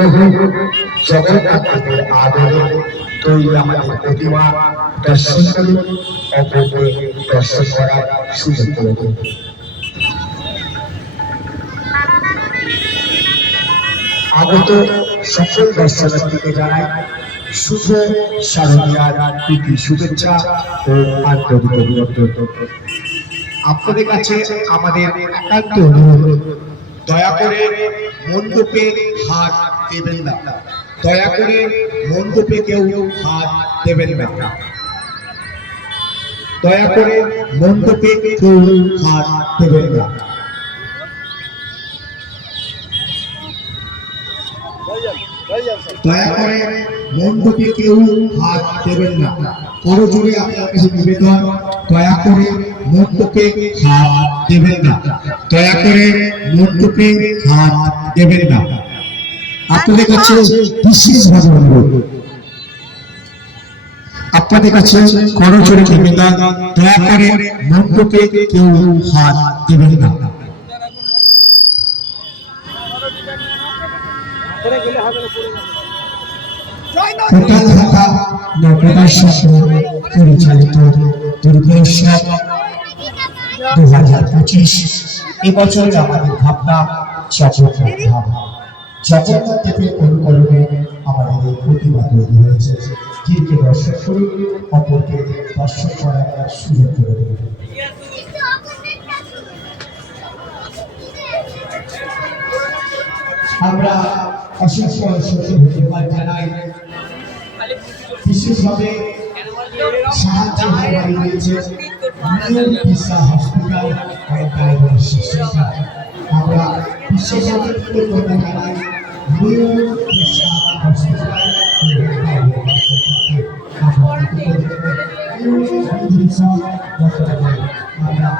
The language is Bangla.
প্রভু জগন্নাথের আদরে তৈরি আমাদের প্রতিমা দর্শন করে অপরকে দর্শন করার সুযোগ করে দিন। আগত সকল দর্শনার্থীকে জানাই শুভ শারদীয়ার প্রীতি শুভেচ্ছা ও আন্তরিক অভিনন্দন। আপনাদের কাছে আমাদের একান্ত অনুরোধ, দয়া করে মণ্ডপে হাত দেবেন না, দয়া করে মণ্ডপে কেউ হাত দেবেন না, দয়া করে মণ্ডপে কেউ হাত দেবেন না। দয়া করে মণ্ডপে কেউ হাত দেবেন না। করজোড়ে আপনার কাছে নিবেদন, দয়া করে মণ্ডপে হাত দেবেন না, দয়া করে মণ্ডপে হাত দেবেন না। আপনাদের কাছে বিশেষভাবে অনুরোধ, আপনাদের কাছে করজোড়ে নিবেদন, দয়া করে মণ্ডপে কেউ হাত দেবেন না। পরিচালিত দুর্গোৎসব 2025 এবছর আমাদের ভাবনা জগন্নাথ ধাম। জগন্নাথ দেবের অনুকরণে আমাদের এই প্রতিমা তৈরি হয়েছে। যিনি দর্শন করুন, অপরকে দর্শন করার সুযোগ করে দেবেন। আমরা অসংখ্য ধন্যবাদ জানাই, বিশেষভাবে সাহায্য দিয়েছে হসপিটাল আমরা বিশেষভাবে কৃতজ্ঞতা জানাই আমরা